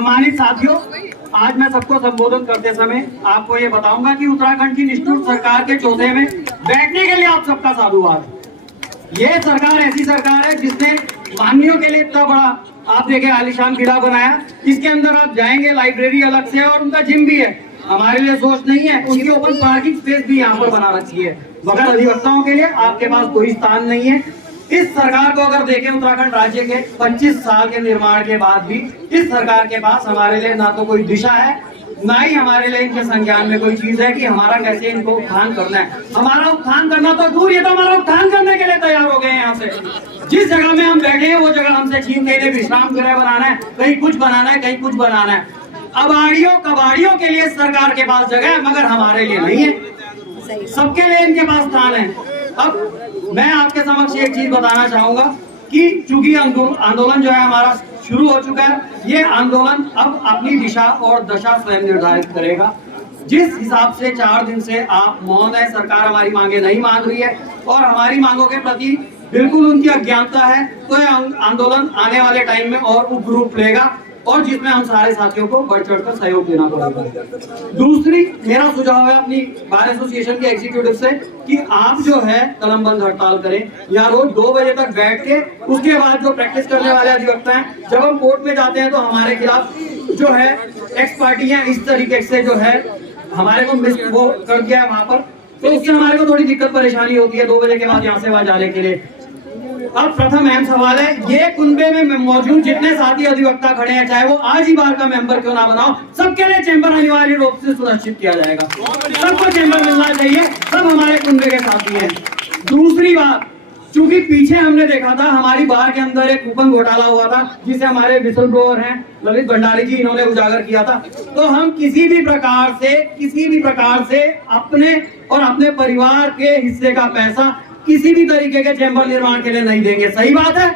सम्मानित साथियों, आज मैं सबको संबोधन करते समय आपको ये बताऊंगा कि उत्तराखंड की निष्ठुर सरकार के चौथे में बैठने के लिए आप सबका साधुवाद। ये सरकार ऐसी सरकार है जिसने मांगनियों के लिए इतना बड़ा आप देखे आलीशान किला बनाया। इसके अंदर आप जाएंगे, लाइब्रेरी अलग से है और उनका जिम भी है। हमारे लिए सोच नहीं है, उनकी ओपन पार्किंग स्पेस भी यहाँ पर बना रखी है। मगर अधिवक्ताओं के लिए आपके पास कोई स्थान नहीं है। इस सरकार को अगर देखें, उत्तराखंड राज्य के 25 साल के निर्माण के बाद भी इस सरकार के पास हमारे लिए ना तो कोई दिशा है, ना ही हमारे लिए इनके संज्ञान में कोई चीज है कि हमारा कैसे इनको उत्थान करना है। हमारा उत्थान करना तो दूर, ये तो हमारा उत्थान करने के लिए तैयार हो गए हैं। यहाँ से जिस जगह में हम बैठे हैं वो जगह हमसे छीन के लिए विश्राम गृह बनाना है, कहीं कुछ बनाना है, कहीं कुछ बनाना है। अबाड़ियों कबाड़ियों के लिए सरकार के पास जगह है, मगर हमारे लिए नहीं है। सबके लिए इनके पास स्थान है। अब मैं आपके समक्ष एक चीज बताना चाहूंगा कि चूंकि आंदोलन जो है हमारा शुरू हो चुका है, ये आंदोलन अब अपनी दिशा और दशा स्वयं निर्धारित करेगा। जिस हिसाब से 4 दिन से आप मौन है, सरकार हमारी मांगे नहीं मान रही है और हमारी मांगों के प्रति बिल्कुल उनकी अज्ञानता है, तो यह आंदोलन आने वाले टाइम में और उग्र रूप लेगा और जिसमें हम सारे साथियों को बढ़ चढ़कर सहयोग देना पड़ेगा। दूसरी मेरा सुझाव है अपनी बार एसोसिएशन के एग्जीक्यूटिव से कि आप जो है कलम बंद हड़ताल करें या रोज 2 बजे तक बैठ के उसके बाद जो प्रैक्टिस करने वाले अधिवक्ता हैं, जब हम कोर्ट में जाते हैं तो हमारे खिलाफ जो है एक्स पार्टी है इस तरीके से जो है हमारे को मिस वो कर दिया है वहां पर, तो उससे हमारे को थोड़ी दिक्कत परेशानी होती है 2 बजे के बाद यहाँ से वहां जाने के लिए। अब प्रथम अहम सवाल है, ये कुनबे में मौजूद जितने साथी अधिवक्ता खड़े हैं, चाहे वो आज ही बार का मेंबर क्यों ना बनाओ, सबके लिए चैम्बर अनिवार्य रूप से सुनिश्चित किया जाएगा। सबको चैम्बर मिलना चाहिए, सब हमारे कुनबे के साथी हैं। दूसरी बात, चूंकि पीछे हमने देखा था हमारी बार के अंदर एक कूपन घोटाला हुआ था जिसे हमारे विसल ब्लोअर हैं ललित भंडारी जी, इन्होंने उजागर किया था। तो हम किसी भी प्रकार से अपने और अपने परिवार के हिस्से का पैसा किसी भी तरीके के चैम्बर निर्माण के लिए नहीं देंगे। सही बात है।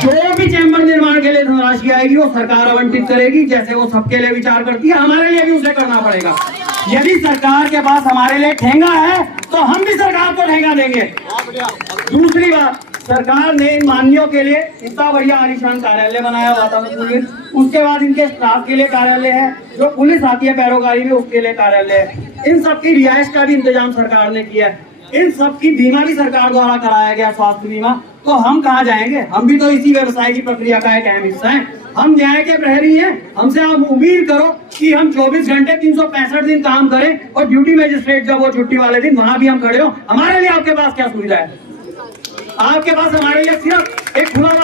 जो भी चैम्बर निर्माण के लिए धनराशि आएगी वो सरकार आवंटित करेगी, जैसे वो सबके लिए विचार करती है, हमारे लिए भी उसे करना पड़ेगा। यदि सरकार के पास हमारे लिए ठेंगा है तो हम भी सरकार को ठेंगा देंगे। दूसरी बात, सरकार ने इन माननीयों के लिए इतना बढ़िया आलीशान कार्यालय बनाया वातावरण, उसके बाद इनके स्टाफ के लिए कार्यालय है, जो पुलिस आती है पैरोकारी में उसके लिए कार्यालय है। इन सबकी रिहाइश का भी इंतजाम सरकार ने किया है। इन सब की बीमा भी सरकार द्वारा कराया गया, स्वास्थ्य बीमा। तो हम कहाँ जाएंगे? हम भी तो इसी व्यवसाय की प्रक्रिया का एक अहम हिस्सा है। हम न्याय के प्रहरी हैं। हमसे आप उम्मीद करो कि हम 24 घंटे 365 दिन काम करें और ड्यूटी मजिस्ट्रेट जब वो छुट्टी वाले दिन वहां भी हम खड़े हो। हमारे लिए आपके पास क्या सुविधा है? आपके पास हमारे लिए सिर्फ एक खुला